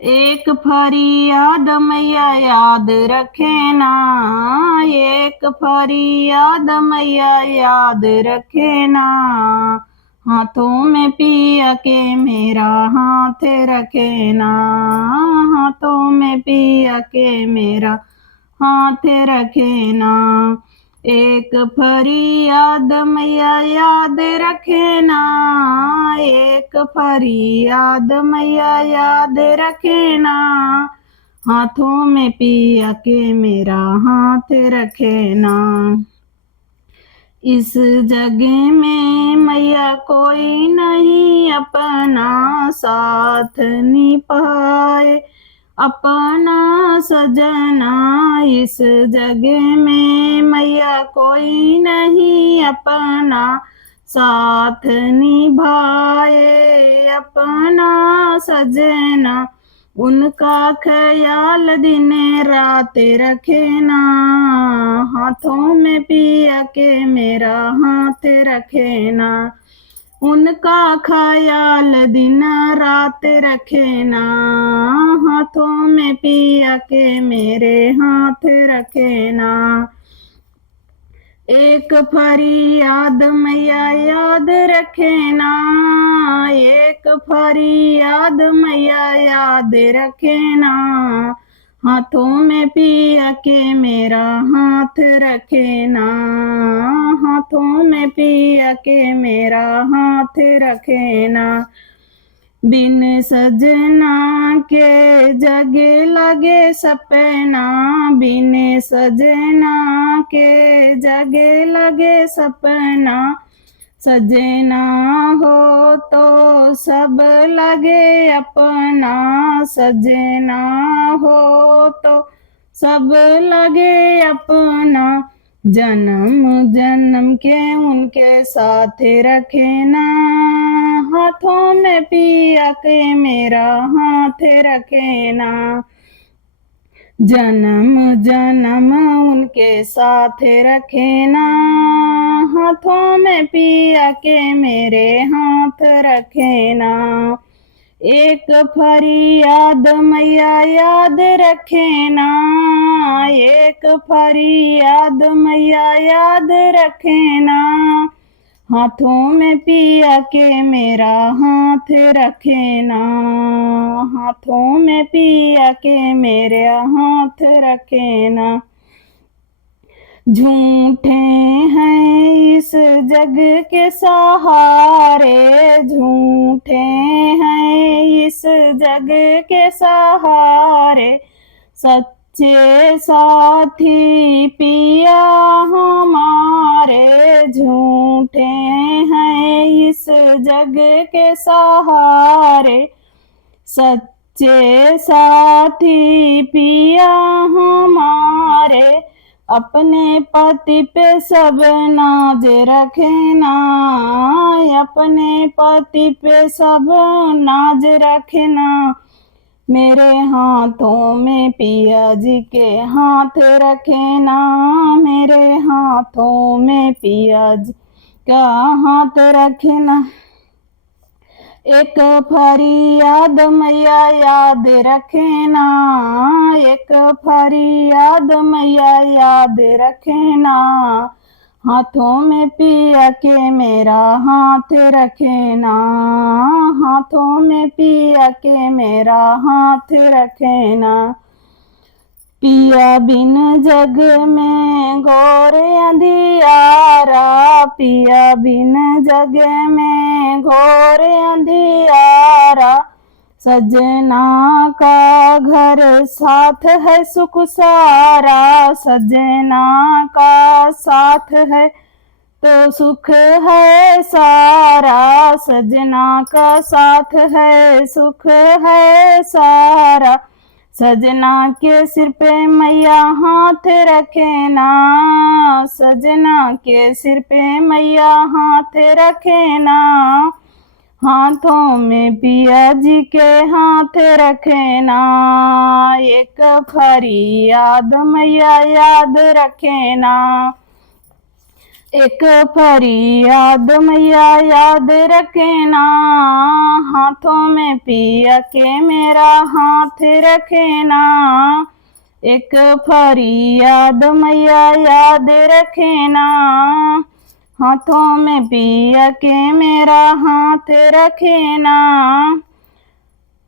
एक फरियाद मैया याद रखे ना, एक फरियाद मैया याद रखे ना। हाथों में पिया के मेरा हाथ रखे ना, हाथों में पिया के मेरा हाथ रखे ना। एक फरियाद मैया याद रखे ना, एक फरियाद मैया याद रखे ना। हाथों में पिया के मेरा हाथ रखे ना। इस जगह में मैया कोई नहीं अपना साथ निभाए, अपना सजना। इस जगह में मैया कोई नहीं अपना साथ निभाए, अपना सजना। उनका ख्याल दिन रात रखे ना, हाथों में पिया के मेरा हाथ रखे ना। उनका ख्याल दिन रात रखे ना, हाथों में पिया के मेरे हाथ रखे ना। एक फरियाद मैया याद रखे ना, एक फरियाद मैया याद रखे ना। हाथों में पिया के मेरा हाथ रखे ना, हाथों में पिया के मेरा हाथ रखे ना। बिन सजना के जगे लगे सपना, बिन सजना के जगे लगे सपना। सजना हो तो सब लगे अपना, सजना हो तो सब लगे अपना। जन्म जन्म के उनके साथ रखे ना, हाथों में पिया के मेरा हाथ रखे ना। जन्म जन्म उनके साथ रखे ना, हाथों में पिया के मेरे हाथ रखे ना। एक फरियाद मैया याद रखे ना, एक फरियाद मैया याद रखे ना। हाथों में पिया के मेरा हाथ रखे ना, हाथों में पिया के मेरे हाथ रखे ना। झूठे हैं इस जग के सहारे, झूठे हैं इस जग के सहारे। सच्चे साथी पिया हमारे, झूठे हैं इस जग के सहारे। सच्चे साथी पिया हमारे। अपने पति पे सब नाज रखना, अपने पति पे सब नाज रखना। मेरे हाथों में पिया जी के हाथ रखना, मेरे हाथों में पिया जी का हाथ रखना। एक फरियाद मैया याद रखना, एक फरियाद मैया याद रखना। हाथों में पिया के मेरा हाथ रखना, हाथों में पिया के मेरा हाथ रखना। पिया बिन जग में घोर अंधियारा, पिया बिन जग में घोर अंधियारा। सजना का घर साथ है सुख सारा, सजना का साथ है तो सुख है सारा। सजना का साथ है सुख है सारा। सजना के सिर पे मैया हाथ रखना, सजना के सिर पे मैया हाथ रखना। हाथों में पिया जी के हाथ रखना, एक फरियाद मैया याद रखना। एक फरियाद मैया याद रखे ना, हाथों में पिया के मेरा हाथ रखे ना। एक फरियाद मैया याद रखे ना, हाथों में पिया के मेरा हाथ रखे ना।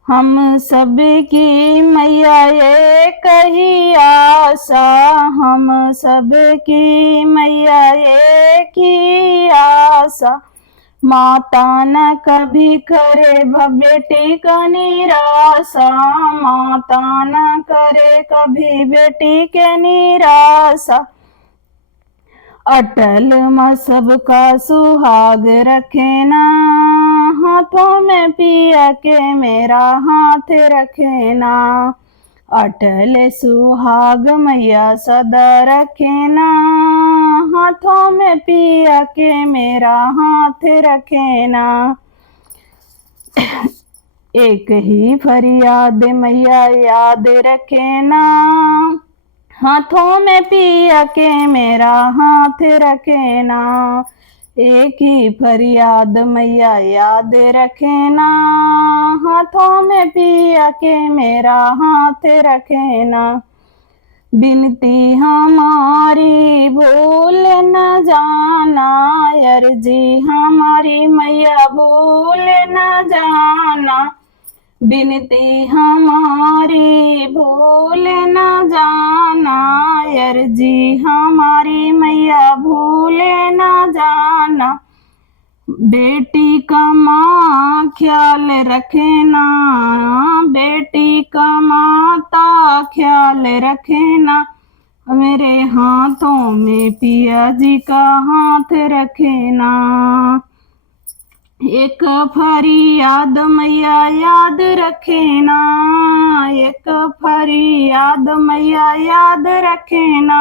हम सब की मैया एक ही आशा, हम सब की मैया एक ही आशा। माता न कभी करे बेटी का निराशा, माता न करे कभी बेटी के निराशा। अटल माँ सबका सुहाग रखे ना, हाथों में पिया के मेरा हाथ रखे ना। अटल सुहाग मैया सदा रखे ना, हाथों में पिया के मेरा हाथ रखे ना। एक ही फरियाद मैया याद रखे ना, हाथों में पिया के मेरा हाथ रखे ना। एक ही फरियाद मैया याद रखे ना, हाथों में पिया के मेरा हाथ रखे ना। बिनती हमारी भूल न जाना, अर्जी हमारी मैया भूल न जाना। बिनती हमारी भूल न जाना, अर्जी हमारी मैया भूल न जाना। बेटी का माँ ख्याल रखे ना, बेटी का माता ख्याल रखे ना। मेरे हाथों में पिया जी का हाथ रखे ना। एक फरियाद मैया याद रखे ना, एक फरियाद मैया याद रखे ना।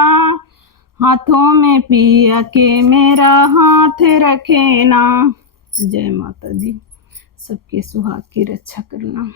हाथों में पिया के मेरा हाथ रखे ना। जय माता दी, सबके सुहाग की रक्षा करना।